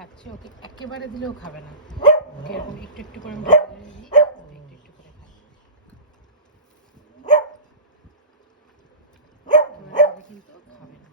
খাচ্ছে ওকে একেবারে দিলেও খাবে না। ওকে এরকম একটু একটু করে আমি ঢেলে ঢেলে দিই ও একটু একটু করে খায় একেবারে দিলে কিন্তু ও খাবে না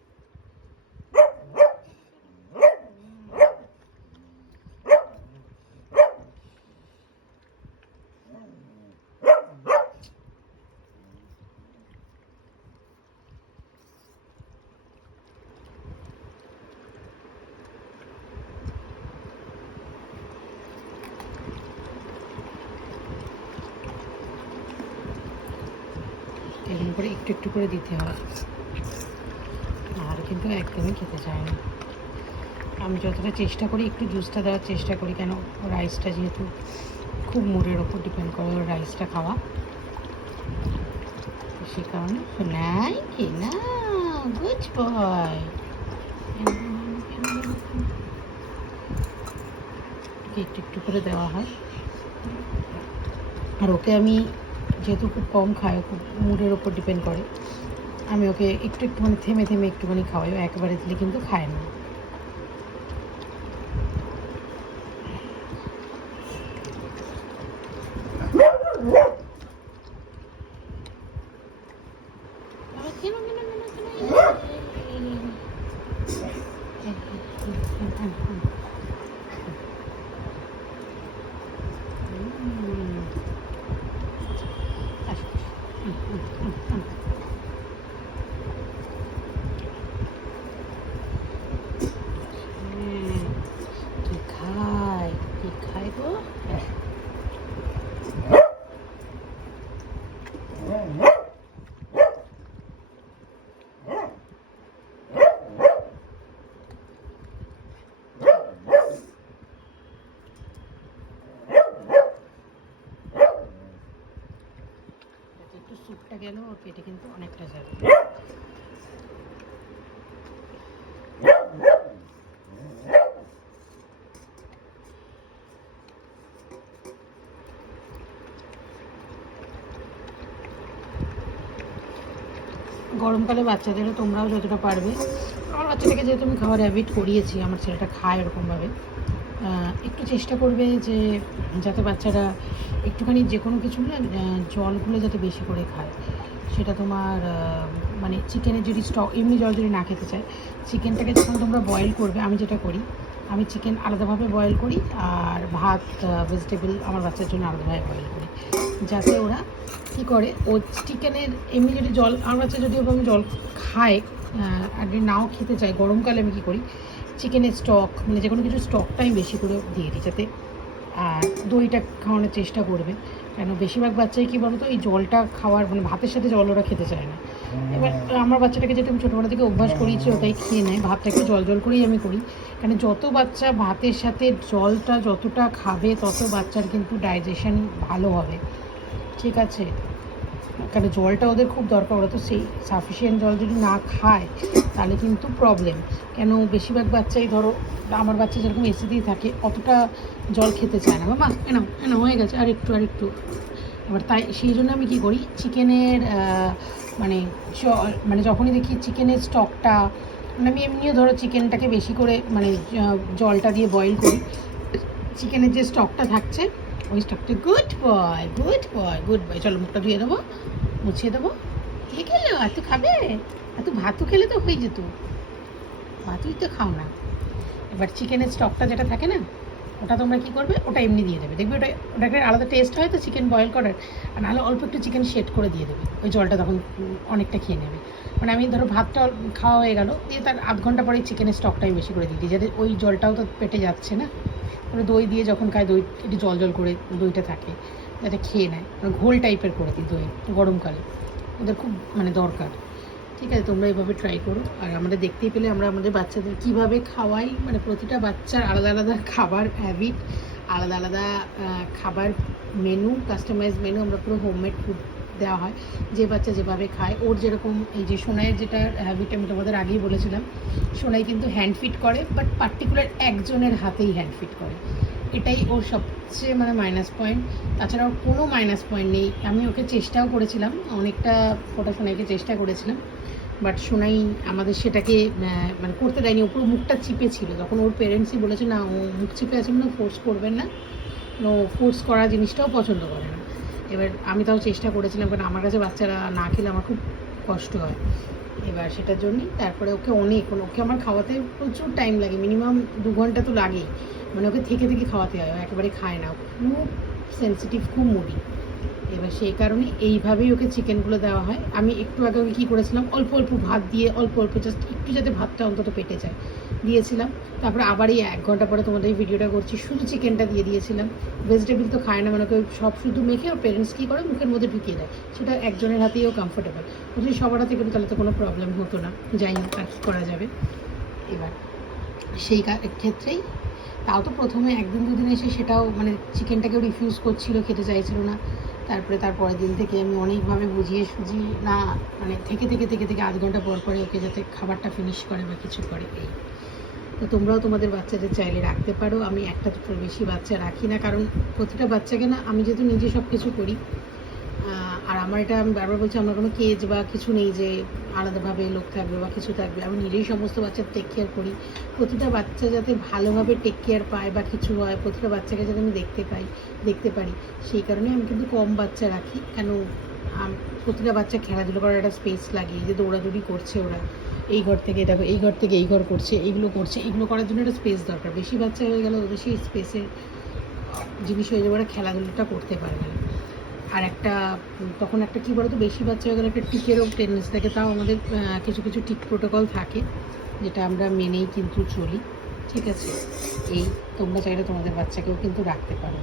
এরকম করে একটু একটু করে দিতে হয়। আর কিন্তু একদমই খেতে চায় না। আমি যতটা চেষ্টা করি একটু জুসটা দেওয়ার চেষ্টা করি, কেন রাইসটা যেহেতু খুব মুডের ওপর ডিপেন্ড করে রাইসটা খাওয়া। সে কারণে নাই কি না গুড একটু একটু করে দেওয়া হয়। আর ওকে আমি যেহেতু খুব কম খায়, খুব মুডের ওপর ডিপেন্ড করে, আমি ওকে একটু একটুখানি থেমে থেমে একটুখানি খাওয়াই, ও একবারে দিলে কিন্তু খায় না। খায় কি গো একটু স্যুপটা গেল ওর পেটে কিন্তু অনেকটা যাবে গরমকালে বাচ্চাদেরও তোমরাও যতটা পারবে। আমার বাচ্চাটাকে যেহেতু আমি খাওয়ার হ্যাবিট করিয়েছি, আমার ছেলেটা খায় ওরকমভাবে। একটু চেষ্টা করবে যে যাতে বাচ্চারা একটুখানি যে কোনো কিছু না জলগুলো যাতে বেশি করে খায়। সেটা তোমার মানে চিকেনের যদি স্টক, এমনি জল যদি না খেতে চায়, চিকেনটাকে যখন তোমরা বয়েল করবে, আমি যেটা করি, আমি চিকেন আলাদাভাবে বয়েল করি, আর ভাত ভেজিটেবল আমার বাচ্চার জন্য আলাদাভাবে বয়েল করি। যাতে ওরা কী করে, ও চিকেনের এমনি যদি জল, আমার বাচ্চা যদি ওরকম জল খায় আর যদি নাও খেতে চাই, গরমকালে আমি কী করি চিকেনের স্টক মানে যে কোনো কিছু স্টকটা আমি বেশি করে দিয়ে দিই যাতে আর দইটা খাওয়ানোর চেষ্টা করবে। কেন বেশিরভাগ বাচ্চাই কী বলতো, এই জলটা খাওয়ার মানে ভাতের সাথে জল ওরা খেতে চায় না। এবার আমার বাচ্চাটাকে যেহেতু আমি ছোটোবেলা থেকে অভ্যাস করিয়েছি ওটাই খেয়ে নেয়, ভাতটা একটু জল জল করেই আমি করি। কারণ যত বাচ্চা ভাতের সাথে জলটা যতটা খাবে, তত বাচ্চার কিন্তু ডাইজেশন ভালো হবে। ঠিক আছে। কারণ জলটা ওদের খুব দরকার, ওরা তো সেই সাফিসিয়েন্ট জল যদি না খায়, তাহলে কিন্তু প্রবলেম কেন বেশিরভাগ বাচ্চাই ধরো, আমার বাচ্চা যেরকম এসিতেই থাকে, অতটা জল খেতে চায় না। বাবা এনাও এনাও হয়ে গেছে আর একটু আর একটু এবার তাই, সেই জন্য আমি কী করি চিকেনের মানে মানে যখনই দেখি চিকেনের স্টকটা মানে আমি এমনিও ধরো চিকেনটাকে বেশি করে মানে জলটা দিয়ে বয়েল করি। চিকেনের যে স্টকটা থাকছে ওই স্টকটা good boy good boy good boy চলো মুখটা ধুয়ে দেবো, মুছিয়ে দেবো। কে খেলো? এত খাবে? এত ভাতও খেলে তো হয়ে যেত। ভাতই তো খাও না। এবার চিকেনের স্টকটা যেটা থাকে না, ওটা তোমরা কী করবে? ওটা এমনি দিয়ে দেবে। দেখবে ওটা ওটা একটা আলাদা টেস্ট হয় তো চিকেন বয়েল করার। আর নাহলে অল্প একটু চিকেন শেড করে দিয়ে দেবে। ওই জলটা তখন অনেকটা খেয়ে নেবে। মানে আমি ধরো ভাতটা খাওয়া হয়ে গেল, দিয়ে তার আধ ঘণ্টা পরে চিকেনের স্টকটা আমি বেশি করে দিই দিই। যাতে ওই জলটাও তো পেটে যাচ্ছে না। মানে দই দিয়ে যখন খায় দই, একটু জল জল করে দইটা থাকে যাতে খেয়ে নেয়। মানে ঘোল টাইপের করে দিই দই, গরমকালে। ওদের খুব মানে দরকার। ঠিক আছে, তোমরা এভাবে ট্রাই করো। আর আমাদের দেখতেই পেলে আমরা আমাদের বাচ্চাদের কীভাবে খাওয়াই। মানে প্রতিটা বাচ্চার আলাদা আলাদা খাবার হ্যাবিট আলাদা আলাদা খাবার মেনু কাস্টমাইজ মেনু আমরা পুরো হোমমেড ফুড দেওয়া হয়, যে বাচ্চা যেভাবে খায়। ওর যেরকম এই যে সোনাইয়ের যেটা হ্যাবিট আমি তোমাদের আগেই বলেছিলাম, সোনাই কিন্তু হ্যান্ড ফিট করে বাট পার্টিকুলার একজনের হাতেই হ্যান্ড ফিট করে। এটাই ওর সবচেয়ে মানে মাইনাস পয়েন্ট তাছাড়া ওর কোনো মাইনাস পয়েন্ট নেই। আমি ওকে চেষ্টাও করেছিলাম, অনেকটা ফটো সোনাইকে চেষ্টা করেছিলাম বাট সোনাই আমাদের সেটাকে মানে করতে দেয়নি। ওপর মুখটা চিপে ছিল। তখন ওর পেরেন্টসই বলেছে, না, ও মুখ চিপে আছে মানে ফোর্স করবেন না। ও ফোর্স করা জিনিসটাও পছন্দ করে না। এবার আমি তাও চেষ্টা করেছিলাম, কারণ আমার কাছে বাচ্চারা না খেলে আমার খুব কষ্ট হয়। এবার সেটার জন্যই তারপরে ওকে অনেক, ওকে আমার খাওয়াতে প্রচুর টাইম লাগে মিনিমাম দু ঘণ্টা তো লাগেই। মানে ওকে থেকে থেকে খাওয়াতে হয় একেবারে খায় না খুব সেন্সিটিভ খুব মুড়ি এবার সেই কারণে এইভাবেই ওকে চিকেনগুলো দেওয়া হয়। আমি একটু আগে ওকে কী করেছিলাম, অল্প অল্প ভাত দিয়ে, অল্প অল্প জাস্ট একটু যাতে ভাতটা অন্তত পেটে যায়, দিয়েছিলাম। তারপরে আবার এই এক ঘণ্টা পরে তোমাদের ভিডিওটা করছি। শুধু চিকেনটা দিয়ে দিয়েছিলাম। ভেজিটেবল তো খায় না মানে ওকে সব শুধু মেখে ওর পেরেন্টস কী করে? মুখের মধ্যে ঢুকিয়ে দেয়। সেটা একজনের হাতেই ও কমফোর্টেবল যদি সবার হাতে কিন্তু তাহলে তো কোনো প্রবলেম হতো না। যাই হোক, আর কী করা যাবে? এবার সেই ক্ষেত্রেই তাও তো প্রথমে একদিন দুদিন এসে সেটাও মানে চিকেনটাকেও রিফিউজ করছিল, খেতে চাইছিল না। তারপরে তার পরের দিন থেকে আমি অনেকভাবে বুঝিয়ে সুঝি না মানে থেকে থেকে থেকে থেকে আধ ঘণ্টা পর পরে ওকে যাতে খাবারটা ফিনিশ করে বা কিছু করে এই। তো তোমরাও তোমাদের বাচ্চাদের চাইলে রাখতে পারো। আমি একটা দুটোর বেশি বাচ্চা রাখি না, কারণ প্রতিটা বাচ্চাকে না আমি যেহেতু নিজে সব কিছু করি আর আমার এটা আমি বারবার বলছি, আমার কোনো কেজ বা কিছু নেই যে আলাদাভাবে লোক থাকবে বা কিছু থাকবে। আমি নিজেই সমস্ত বাচ্চার টেক কেয়ার করি। প্রতিটা বাচ্চা যাতে ভালোভাবে টেক কেয়ার পায় বা কিছু হয়, প্রতিটা বাচ্চাকে যাতে আমি দেখতে পাই, দেখতে পারি। সেই কারণে আমি কিন্তু কম বাচ্চা রাখি। কেন? প্রতিটা বাচ্চা খেলাধুলো করার একটা স্পেস লাগে যে দৌড়াদৌড়ি করছে ওরা। এই ঘর থেকে দেখো, এই ঘর থেকে এই ঘর করছে, এইগুলো করছে এগুলো করার জন্য একটা স্পেস দরকার। বেশি বাচ্চা হয়ে গেলে ওদের সেই স্পেসে জিনিস হয়ে যাবে, ওরা খেলাধুলোটা করতে পারবে না। আর একটা, তখন একটা কী বলতো বেশি বাচ্চা হয়ে গেলে একটা টিকেরও টেন্ডেন্সি থাকে, তাও আমাদের কিছু কিছু টিক প্রোটোকল থাকে, যেটা আমরা মেনেই কিন্তু চলি, ঠিক আছে? এই তোমরা চাইলে তোমাদের বাচ্চাকেও কিন্তু রাখতে পারো।